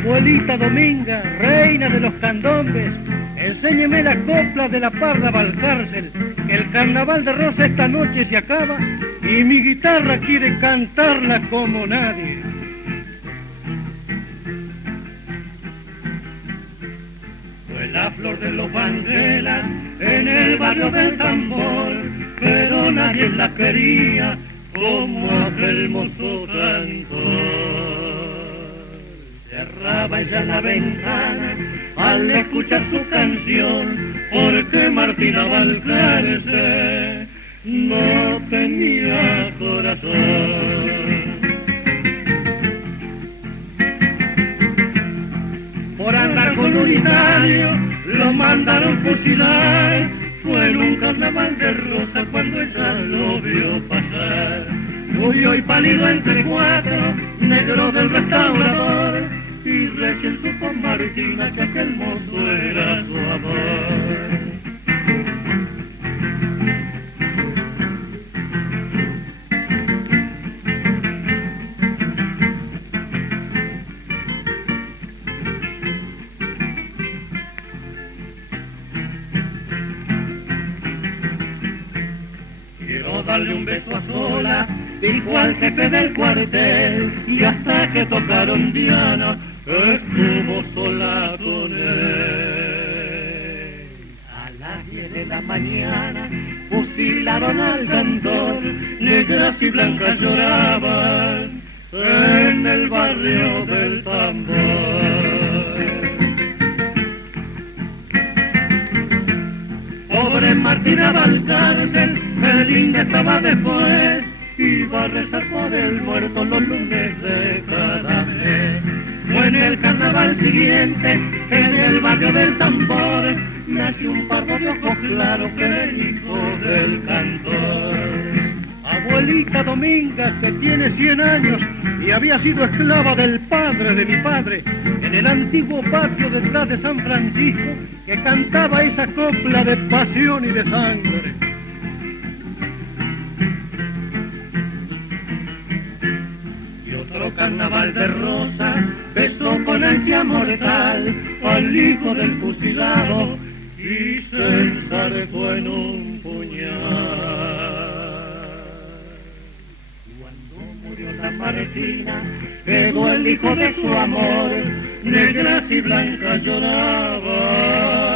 Abuelita Dominga, reina de los candombes, enséñeme la copla de la parda Valcárcel, que el carnaval de Rosa esta noche se acaba y mi guitarra quiere cantarla como nadie. Fue la flor de los banderas en el barrio del Tambor, pero nadie la quería como aquel mozo cantor. Cerraba ella la ventana al escuchar su canción, porque Martina Valcárcel no tenía corazón. Por andar con un unitario lo mandaron fusilar, fue en un carnaval de Rosa cuando ella lo vio pasar. Murió y pálido entre cuatro negros del restaurador, y recién supo Martina que aquel mozo era su amor. Quiero darle un beso a solas, dijo al jefe del cuartel, y hasta que tocaron Diana, estuvo sola con él. A las 10 de la mañana fusilaron al cantor, negras y blancas lloraban en el barrio del Tambor. Pobre Martina Valcárcel, qué linda estaba después, iba a rezar por el muerto los lunes de cada mes. Fue en el carnaval siguiente, en el barrio del Tambor, nació un pardo de ojos claros que era el hijo del cantor. Abuelita Dominga, que tiene 100 años y había sido esclava del padre de mi padre, en el antiguo patio detrás de San Francisco, que cantaba esa copla de pasión y de sangre. Otro carnaval de Rosa besó con ansia mortal al hijo del fusilado y se ensartó en un puñal. Cuando murió la Martina quedó el hijo de su amor, negras y blancas lloraban